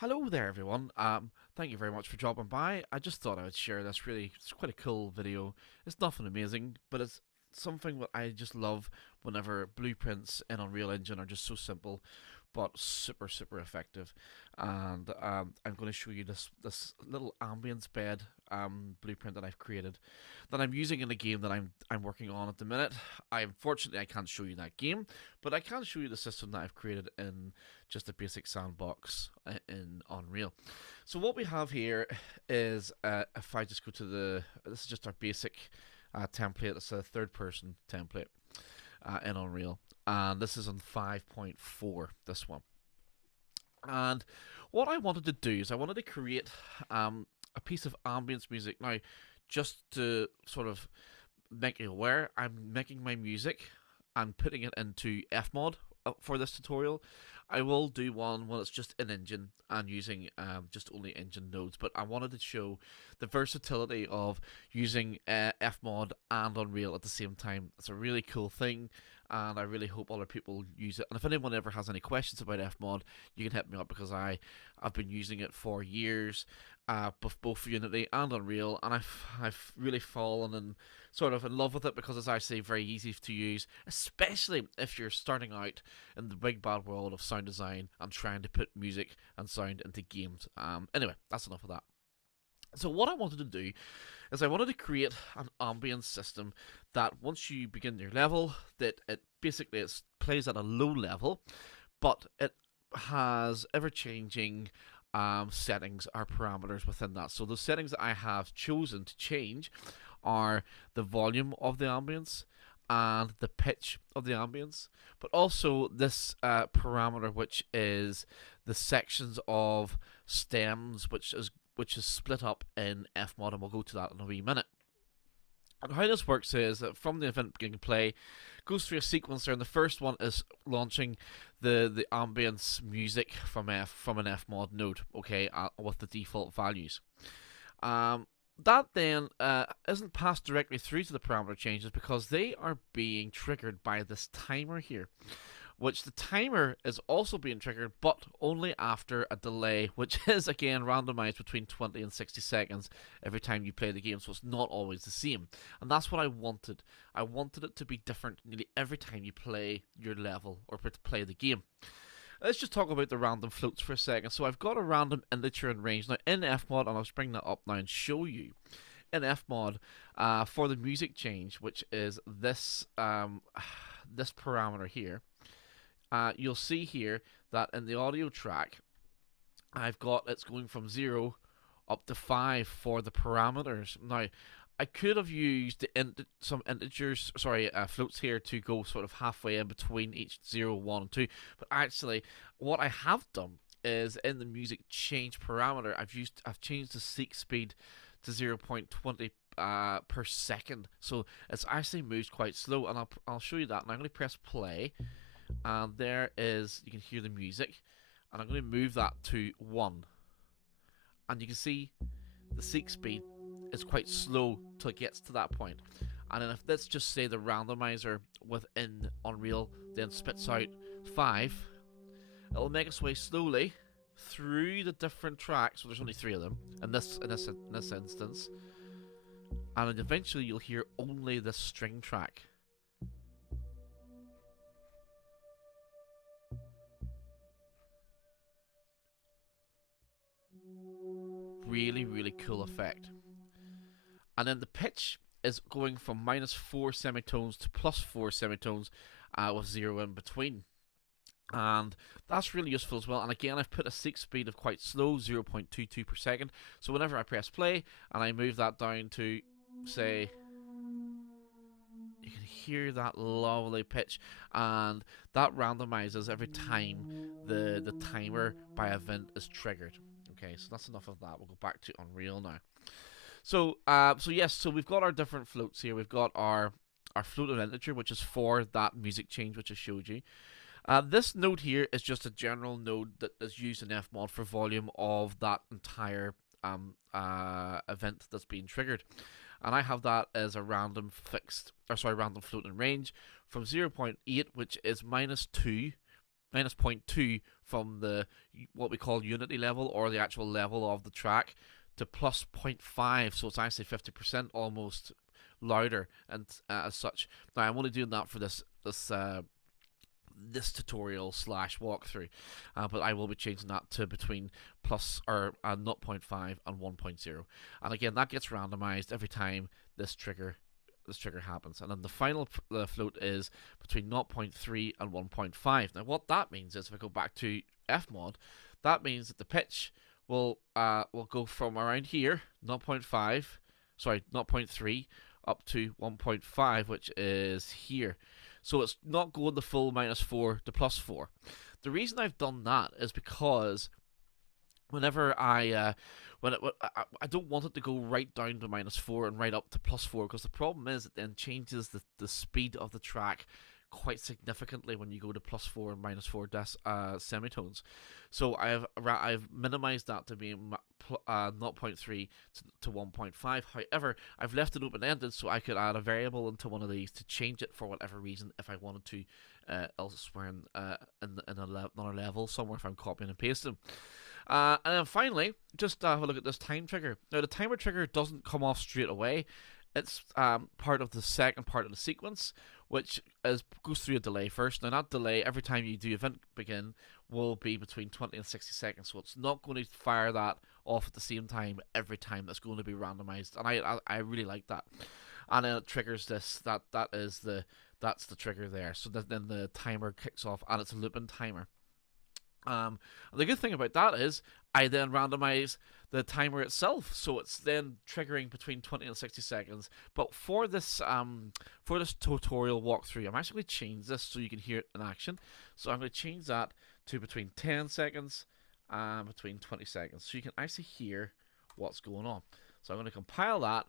Hello there, everyone. Thank you very much for dropping by. I just thought I would share this. Really, it's quite a cool video. It's nothing amazing, but it's something that I just love. Whenever blueprints in Unreal Engine are just so simple, but super effective. And I'm going to show you this little ambience bed blueprint that I've created, that I'm using in a game that I'm working on at the minute. Unfortunately I can't show you that game, but I can show you the system that I've created in just a basic sandbox in Unreal. So what we have here is, if I just go to this is just our basic template. It's a third person template in Unreal, and this is on 5.4, this one. And what I wanted to do is I wanted to create a piece of ambience music. Now, just to sort of make you aware, I'm making my music and putting it into FMOD for this tutorial. I will do one when it's just in engine and using just only engine nodes, but I wanted to show the versatility of using FMOD and Unreal at the same time. It's a really cool thing, and I really hope other people use it. And if anyone ever has any questions about FMOD, you can hit me up, because I've been using it for years, both Unity and Unreal, and I've really fallen in sort of in love with it, because it's actually very easy to use, especially if you're starting out in the big bad world of sound design and trying to put music and sound into games. Anyway, that's enough of that. So what I wanted to do is I wanted to create an ambience system that once you begin your level, that it basically plays at a low level, but it has ever-changing settings or parameters within that. So the settings that I have chosen to change are the volume of the ambience and the pitch of the ambience, but also this parameter, which is the sections of stems, which is split up in FMOD, and we'll go to that in a wee minute. And how this works is that from the event beginning play, goes through a sequencer, and the first one is launching the ambience music from an FMOD node, okay, with the default values. That then isn't passed directly through to the parameter changes, because they are being triggered by this timer here, which the timer is also being triggered, but only after a delay, which is again randomized between 20 and 60 seconds every time you play the game, so it's not always the same. And that's what I wanted. I wanted it to be different nearly every time you play your level or play the game. Let's just talk about the random floats for a second. So I've got a random integer in range. Now in FMOD, and I'll just bring that up now and show you. In FMOD, for the music change, which is this this parameter here, you'll see here that in the audio track, I've got it's going from 0 up to 5 for the parameters. Now, I could have used some integers, floats here to go sort of halfway in between each 0, 1, and 2. But actually, what I have done is in the music change parameter, I've changed the seek speed to 0.20 per second. So it's actually moves quite slow, and I'll show you that. And I'm going to press play, and there is, you can hear the music, and I'm going to move that to 1. And you can see the seek speed is quite slow till it gets to that point. And then if let's just say the randomizer within Unreal then spits out 5, it'll make its way slowly through the different tracks. So there's only 3 of them in this instance, and then eventually you'll hear only this string track. Really cool effect. And then the pitch is going from -4 semitones to +4 semitones, with 0 in between. And that's really useful as well. And again, I've put a seek speed of quite slow, 0.22 per second. So whenever I press play and I move that down to, say, you can hear that lovely pitch, and that randomizes every time the timer by event is triggered. Okay, so that's enough of that. We'll go back to Unreal now. So we've got our different floats here. We've got our float of integer, which is for that music change which I showed you. This node here is just a general node that is used in FMOD for volume of that entire event that's being triggered, and I have that as a random random float in range from 0.8, which is -2 minus 0.2 from the what we call unity level, or the actual level of the track, to plus 0.5, so it's actually 50% almost louder, and as such. Now I'm only doing that for this tutorial slash walkthrough, but I will be changing that to between plus or 0.5 and 1.0, and again that gets randomized every time this trigger happens. And then the final float is between 0.3 and 1.5. Now what that means is, if I go back to FMOD, that means that the pitch will go from around here, 0.3 up to 1.5, which is here. So it's not going the full -4 to +4. The reason I've done that is because whenever I don't want it to go right down to -4 and right up to +4, because the problem is it then changes the speed of the track quite significantly when you go to +4 and -4 semitones. So I've minimized that to be 0.3 to 1.5. However, I've left it open ended, so I could add a variable into one of these to change it for whatever reason if I wanted to elsewhere in another level somewhere, if I'm copying and pasting. And then finally, just have a look at this time trigger. Now the timer trigger doesn't come off straight away. It's part of the second part of the sequence, which goes through a delay first. Now that delay, every time you do event begin, will be between 20 and 60 seconds. So it's not going to fire that off at the same time every time. That's going to be randomized, and I really like that. And then it triggers this. That's the trigger there. So then the timer kicks off, and it's a looping timer. The good thing about that is I then randomize the timer itself, so it's then triggering between 20 and 60 seconds. But for this tutorial walkthrough, I'm actually going to change this so you can hear it in action. So I'm going to change that to between 10 seconds and between 20 seconds, so you can actually hear what's going on. So I'm going to compile that.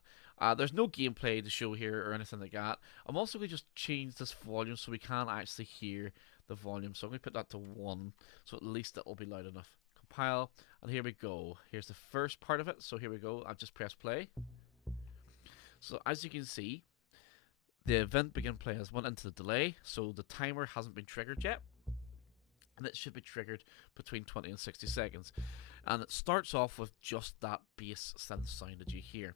There's no gameplay to show here or anything like that. I'm also going to just change this volume so we can actually hear the volume. So I'm going to put that to 1, so at least it will be loud enough. Compile, and here we go. Here's the first part of it. So here we go. I've just pressed play. So as you can see, the event begin play has went into the delay, so the timer hasn't been triggered yet, and it should be triggered between 20 and 60 seconds. And it starts off with just that bass synth sound that you hear,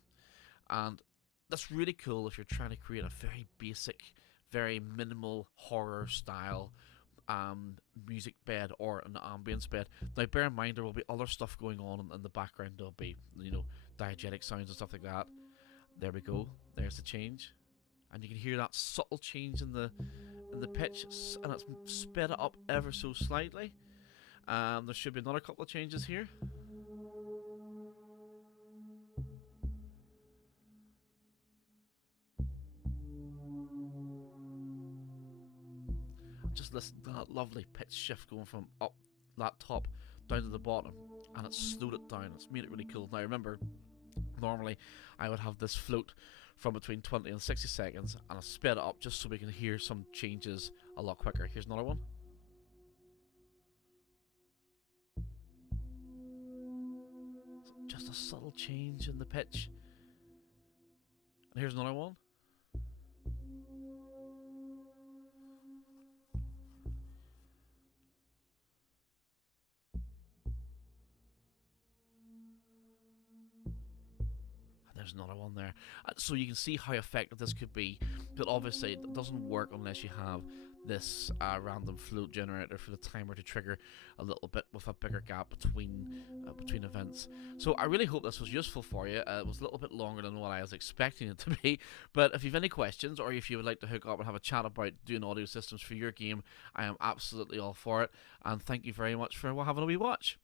and that's really cool if you're trying to create a very basic, very minimal horror style music bed or an ambience bed. Now bear in mind there will be other stuff going on in the background. There'll be, diegetic sounds and stuff like that. There we go. There's the change, and you can hear that subtle change in the pitch, and it's sped it up ever so slightly. There should be another couple of changes here. Just listen to that lovely pitch shift going from up that top down to the bottom, and it's slowed it down. It's made it really cool. Now remember, normally I would have this float from between 20 and 60 seconds, and I sped it up just so we can hear some changes a lot quicker. Here's another one. Just a subtle change in the pitch. And here's another one. There's another one there. So you can see how effective this could be, but obviously it doesn't work unless you have this random float generator for the timer to trigger a little bit with a bigger gap between events. So I really hope this was useful for you. It was a little bit longer than what I was expecting it to be, but if you have any questions, or if you would like to hook up and have a chat about doing audio systems for your game, I am absolutely all for it, and thank you very much for having a wee watch.